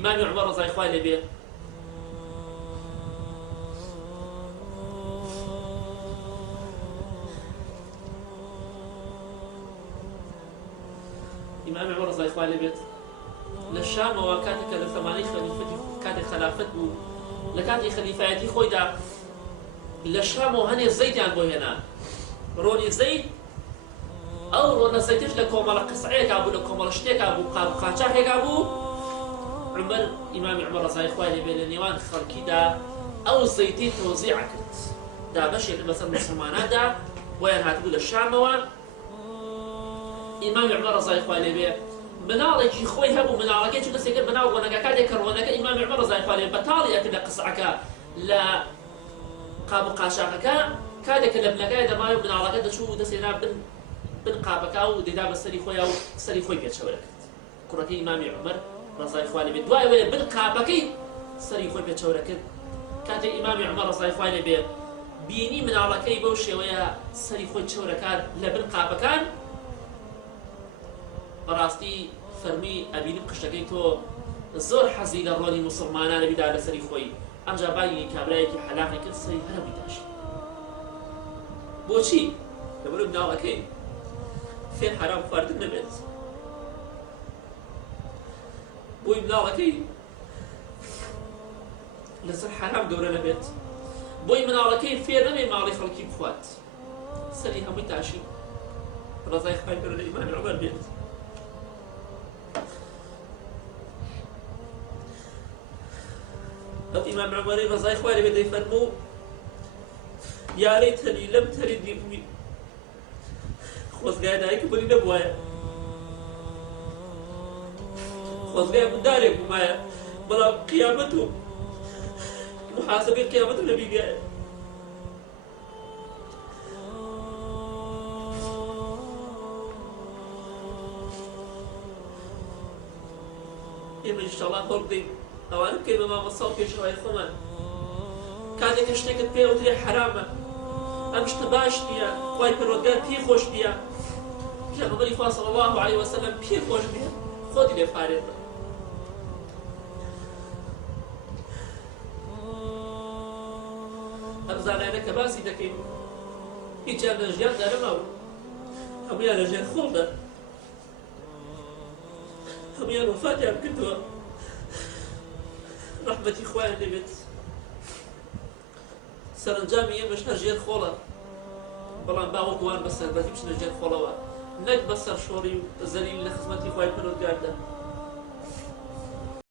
ئیمامی عومەر ڕەزای خوای لێبێ ئیمامی عومەر ڕەزای خوای لێبێت لە شامەوە کاتێککە لە زەمانەی خەلیفەتی کاتێک خەلافەت بوو لە کاتی خەلیفایەتی خۆیدا لە شامەوە هەنێ زەیدیان بۆ هێنا ڕۆنی زەید ئەو ڕۆنە زەیدش لە کۆمەڵە قسعەیەکا بوو لە کۆمەڵە شتێکا بوو قاچاقێکا بوو عومەر ئیمامی عومەر ڕەزای خوای لێبێ لە نێوان خەڵکیدا ئەو زەیدی تەوزیع کرد دابەشێک بەسەر موسڵماناندا بۆیان هاتبوو لە شامەوە ئیمامی عومەر ڕەزای خوای لێبێ مناڵێکی خۆی هەبوو مناڵەکەی چوو دەستێ کرد بەناو ڕۆنەکە کاتێک کە ڕۆنەکە ئیمامی عومەر ڕەزای خوای لێبێ بەتاڵی ئەکرد لە قسعەکە لە قاب و قاشاقەکە کاتێک کە لە بنەکەی دەماوێ مناڵەکە دەچوو دەستێنا بن قابەکە و دەیدا بە سەری خۆیان و سەری خۆی پێچەوە دەکرد کوڕەکەی ئیمامی عومەر ڕەزای خوای لێبێ دوای وێ بن قابەکەی سەری خۆی پێچەوە دەکرد کاتێک ئیمامی عومەر ڕەزای خوای لێبێ بینی مناڵەکەی بەو شێوەیە سەری خۆی چەورەکات لە بن قابەکان بەڕاستی فەرمی ئەبینم قشتەکەی تۆ زۆر حەزی لە ڕۆنی موسڵمانانە بیدا لەسەری خۆی ئەمجا باگی کابرایەکی حەلاقی کرد سەری هەرەمی داشت بۆچی؟ لەبەرەوەی مناڵەکەی فێر حرام خواردن نەبێت بۆی مناڵەکەی لەسەر حرام گەورە نەبێت بۆی مناڵەکەی فێر نەبێ ماڵی خەڵکی بخوات سەری هەمووی تاشی ڕەزای خوای گەورە لە ئیمامی عومەر بێت ئەو ئیمامی عومەری ڕەزای خوای لێبێ دەیفەرموو یا لەیتەنی لەم تەلد ئومی خۆزگای دایکم بەری نەبوایە خۆزگای مندارێک بوومایە بەڵام قیامەت و محاسەبەی قیامەت لە بیگایە ئێمە ئینشاڵڵا هەوڵ بدەین ئەوانە بکەین بە مامۆستا و پێشەوای خۆمان کاتێک کە شتێکت پێوترێ حرامە ئەم شتە باش نییە خوای پەروەردگار پێی خۆش نییە پێغەمبەری خوا صلی الله علیه وسلم پێی خۆش نییە خۆتی لێفارێتە ئەم زانایانە کە باسی دەکەین هیچیان لە ژیاندا نەماوە هەموویان لە ژێر خۆڵدا هەموویان وەفاتیان کردووە ڕەحمەتی خوایان لێبێت سەرنجامی ئێمەش هەر ژێر خۆڵە بەڵام باوەکوان بە سەربەتی بچنە ژێر خۆڵەوە نەک بەسەر شۆڕی و زەلیل لە خزمەتی خوای پەروەردگاردا